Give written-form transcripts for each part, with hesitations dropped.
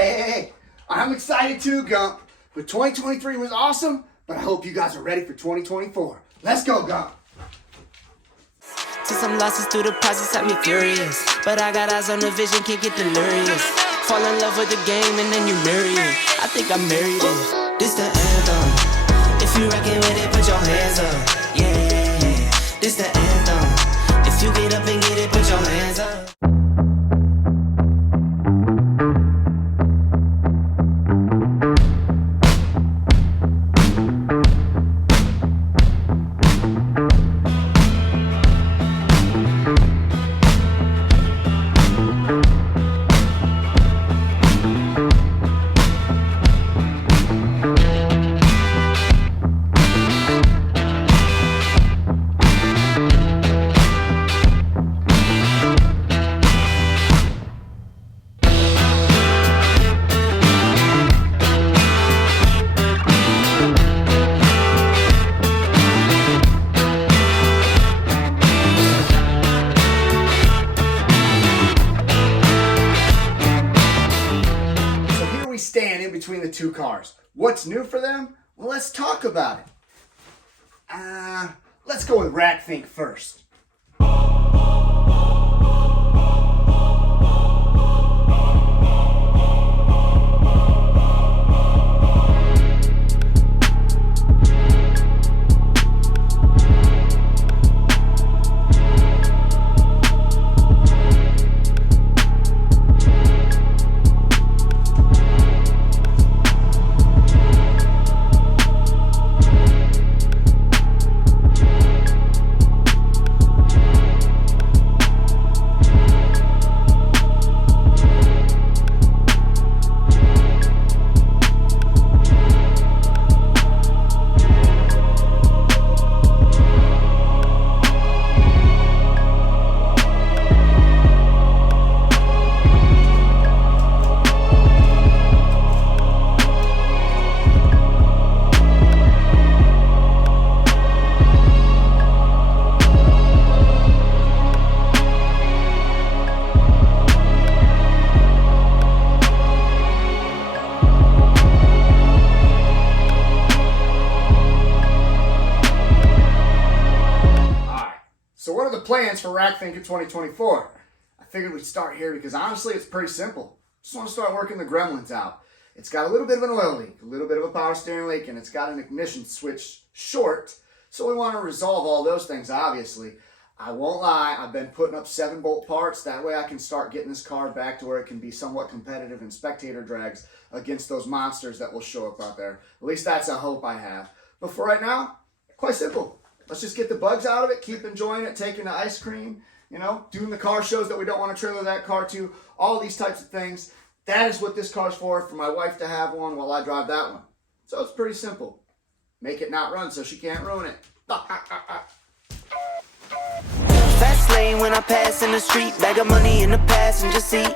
Hey, I'm excited too, Gump. But 2023 was awesome, but I hope you guys are ready for 2024. Let's go, Gump. Took some losses through the process, had me furious. But I got eyes on the vision, can't get delirious. Fall in love with the game and then you marry it. I think I married it. This the anthem. If you rockin' with it, put your hands up. Yeah, this the anthem. If you get up and get it, put your hands up. Stand in between the two cars. What's new for them? Well, let's talk about it. Let's go with RackThink first. So what are the plans for RackThink in 2024? I figured we'd start here because honestly it's pretty simple. Just want to start working the gremlins out. It's got a little bit of an oil leak, a little bit of a power steering leak, and it's got an ignition switch short. So we want to resolve all those things, obviously. I won't lie, I've been putting up 7-bolt parts. That way I can start getting this car back to where it can be somewhat competitive in spectator drags against those monsters that will show up out there. At least that's a hope I have. But for right now, quite simple. Let's just get the bugs out of it, keep enjoying it, taking the ice cream, doing the car shows that we don't want to trailer that car to, all these types of things. That is what this car's for my wife to have one while I drive that one. So it's pretty simple. Make it not run so she can't ruin it. Fast lane when I pass in the street, bag of money in the passenger seat.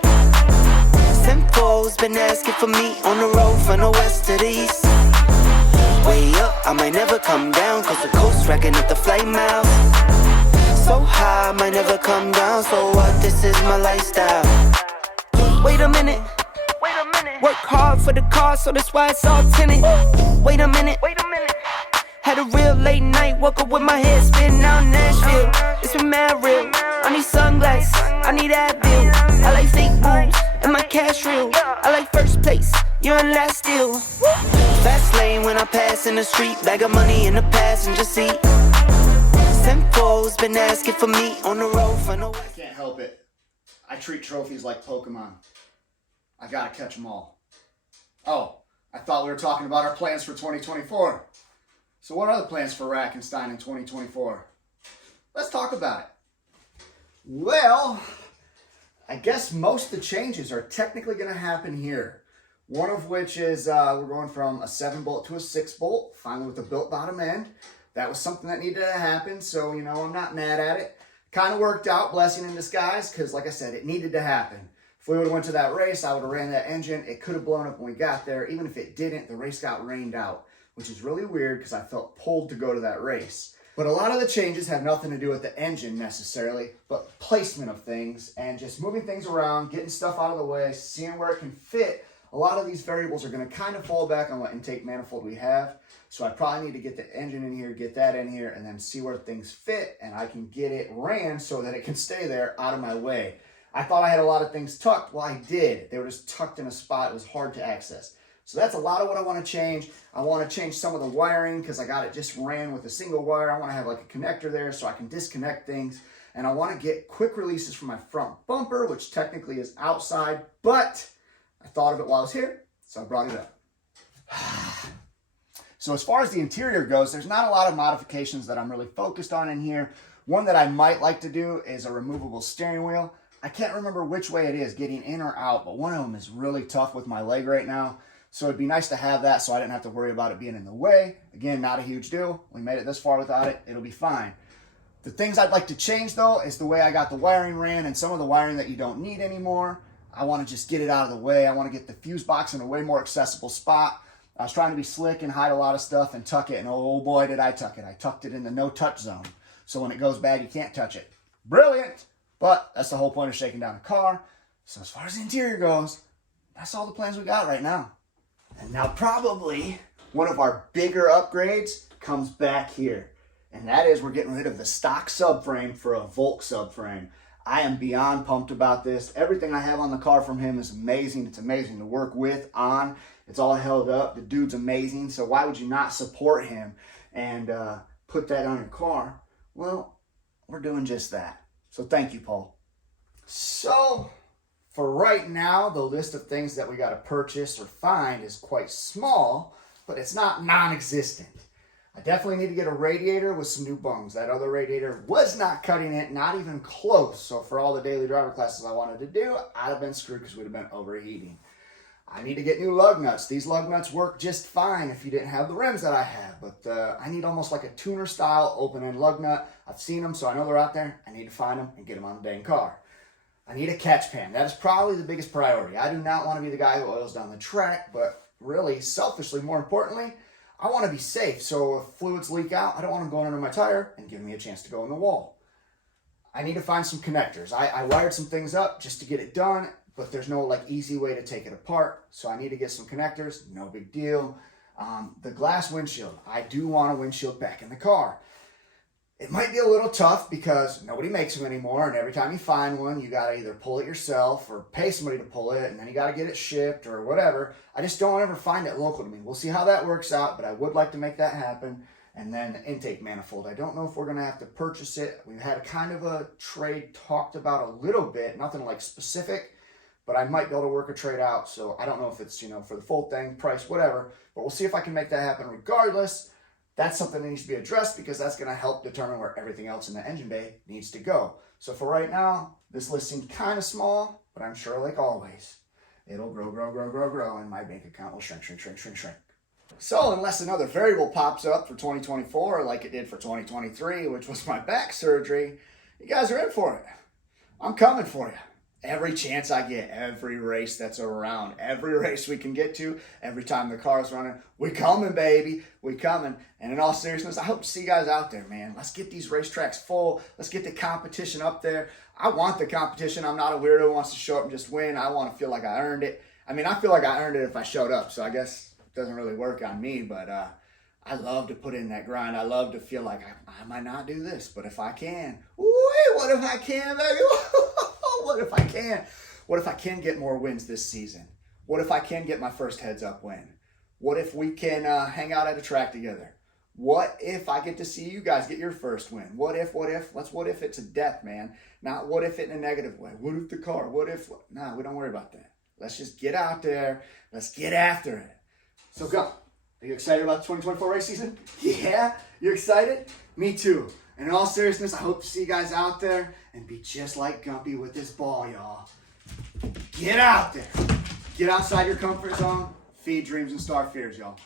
Simcoe's been asking for me on the road from the west to the east. Way up, I might never come down, cause the coast racking up the flight miles. So high, I might never come down, so what, this is my lifestyle. Wait a minute, work hard for the car, so that's why it's all tinted. Wait a minute, had a real late night, woke up with my head spinning out Nashville. It's been mad real, I need sunglasses, I need Advil. I like fake boobs, and my cash real. I like first place, you're in last still. Fast lane when I pass in the street, bag of money in the passenger seat. Simcoe's been asking for me on the road for no. I can't help it. I treat trophies like Pokemon. I gotta catch them all. Oh, I thought we were talking about our plans for 2024. So what are the plans for Rackenstein in 2024? Let's talk about it. Well, I guess most of the changes are technically going to happen here. One of which is we're going from a 7-bolt to a 6-bolt, finally with a built bottom end. That was something that needed to happen, so, I'm not mad at it. Kind of worked out, blessing in disguise, because like I said, it needed to happen. If we would have went to that race, I would have ran that engine. It could have blown up when we got there. Even if it didn't, the race got rained out, which is really weird because I felt pulled to go to that race. But a lot of the changes have nothing to do with the engine necessarily, but placement of things and just moving things around, getting stuff out of the way, seeing where it can fit a lot of these variables are going to kind of fall back on what intake manifold we have. So I probably need to get the engine in here, get that in here, and then see where things fit, and I can get it ran so that it can stay there out of my way. I thought I had a lot of things tucked. Well, I did. They were just tucked in a spot. It was hard to access. So that's a lot of what I want to change. I want to change some of the wiring because I got it just ran with a single wire. I want to have like a connector there so I can disconnect things. And I want to get quick releases from my front bumper, which technically is outside, but I thought of it while I was here, so I brought it up. So as far as the interior goes, there's not a lot of modifications that I'm really focused on in here. One that I might like to do is a removable steering wheel. I can't remember which way it is, getting in or out, but one of them is really tough with my leg right now. So it'd be nice to have that so I didn't have to worry about it being in the way. Again, not a huge deal. We made it this far without it. It'll be fine. The things I'd like to change though is the way I got the wiring ran and some of the wiring that you don't need anymore. I want to just get it out of the way. I want to get the fuse box in a way more accessible spot. I was trying to be slick and hide a lot of stuff and tuck it, and oh boy did I tuck it. I tucked it in the no touch zone. So when it goes bad, you can't touch it. Brilliant! But that's the whole point of shaking down a car. So as far as the interior goes, that's all the plans we got right now. And now probably one of our bigger upgrades comes back here. And that is we're getting rid of the stock subframe for a Volk subframe. I am beyond pumped about this. Everything I have on the car from him is amazing. It's amazing to work with, on. It's all held up. The dude's amazing. So why would you not support him and put that on your car? Well, we're doing just that. So thank you, Paul. So for right now, the list of things that we got to purchase or find is quite small, but it's not non-existent. I definitely need to get a radiator with some new bungs. That other radiator was not cutting it, not even close. So for all the daily driver classes I wanted to do, I'd have been screwed because we'd have been overheating. I need to get new lug nuts. These lug nuts work just fine if you didn't have the rims that I have, but I need almost like a tuner style open-end lug nut. I've seen them, so I know they're out there. I need to find them and get them on the dang car. I need a catch pan. That is probably the biggest priority. I do not want to be the guy who oils down the track, but really, selfishly, more importantly, I want to be safe. So if fluids leak out, I don't want them going under my tire and giving me a chance to go in the wall. I need to find some connectors. I wired some things up just to get it done, but there's no like easy way to take it apart. So I need to get some connectors. No big deal. The glass windshield. I do want a windshield back in the car. It might be a little tough because nobody makes them anymore, and every time you find one, you got to either pull it yourself or pay somebody to pull it, and then you got to get it shipped or whatever. I just don't ever find it local to me. We'll see how that works out, but I would like to make that happen. And then the intake manifold. I don't know if we're going to have to purchase it. We've had kind of a trade talked about a little bit, nothing like specific, but I might be able to work a trade out. So I don't know if it's, for the full thing, price, whatever, but we'll see if I can make that happen regardless. That's something that needs to be addressed because that's going to help determine where everything else in the engine bay needs to go. So for right now, this list seems kind of small, but I'm sure like always, it'll grow, and my bank account will shrink. So unless another variable pops up for 2024 like it did for 2023, which was my back surgery, you guys are in for it. I'm coming for you. Every chance I get, every race that's around, every race we can get to, every time the car's running, we coming, baby. We coming. And in all seriousness, I hope to see you guys out there, man. Let's get these racetracks full. Let's get the competition up there. I want the competition. I'm not a weirdo who wants to show up and just win. I want to feel like I earned it. I mean, I feel like I earned it if I showed up, so I guess it doesn't really work on me, but I love to put in that grind. I love to feel like I might not do this, but if I can, what if I can, baby? What if I can? What if I can get more wins this season? What if I can get my first heads-up win? What if we can hang out at a track together? What if I get to see you guys get your first win? What if? Let's what if it's a death, man. Not what if it in a negative way. What if the car? Nah, we don't worry about that. Let's just get out there. Let's get after it. So go. Are you excited about the 2024 race season? Yeah? You're excited? Me too. And in all seriousness, I hope to see you guys out there and be just like Gumpy with this ball, y'all. Get out there. Get outside your comfort zone. Feed dreams and start fears, y'all.